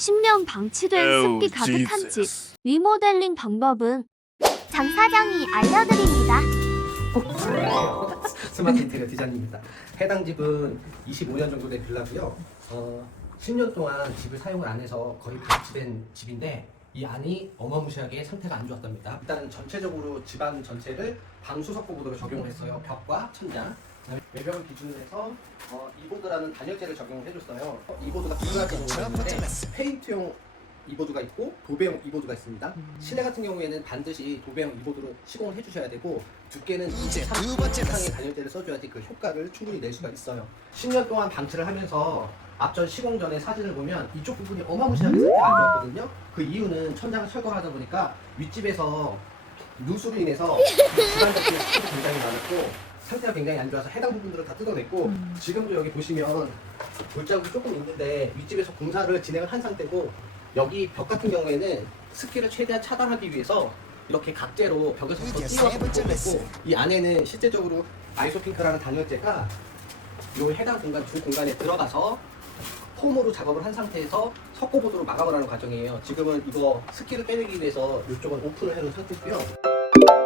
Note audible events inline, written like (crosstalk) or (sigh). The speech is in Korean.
10년 방치된 습기 가득한 집. 리모델링 방법은 장 사장이 알려드립니다. (laughs) 스마트 인테리어 디자인입니다. 해당 집은 25년 정도 된 빌라고요. 어, 10년 동안 집을 사용을 안 해서 거의 방치된 집인데 이 안이 어마무시하게 상태가 안 좋았답니다. 일단은 전체적으로 집안 전체를 방수 석고 보드로 적용을 했어요. 벽과 천장. 외벽을 기준으로 해서 어, 이보드라는 단열재를 적용을 해줬어요. 어, 이보드가 두 가지 종류가 있는데 페인트용 이보드가 있고 도배용 이보드가 있습니다. 실내 같은 경우에는 반드시 도배용 이보드로 시공을 해주셔야 되고 두께는 23cm 이상의 단열재를 써줘야지 그 효과를 충분히 낼 수가 있어요. 10년 동안 방치를 하면서 앞전 시공 전에 사진을 보면 이쪽 부분이 어마무시하게 상태가 안 좋았거든요. 그 이유는 천장을 철거하다 보니까 윗집에서 누수로 인해서 집안 자체에 습기가 굉장히 많았고 상태가 굉장히 안 좋아서 해당 부분들을 다 뜯어냈고 지금도 여기 보시면 물자국이 조금 있는데 윗집에서 공사를 진행을 한 상태고 여기 벽 같은 경우에는 습기를 최대한 차단하기 위해서 이렇게 각재로 벽에서 더 띄워서 붙였고 이 안에는 실제적으로 아이소핑크라는 단열재가 이 해당 공간 두 공간에 들어가서 폼으로 작업을 한 상태에서 석고보드로 마감을 하는 과정이에요. 지금은 이거 습기를 빼내기 위해서 이쪽은 오픈을 해놓은 상태고요.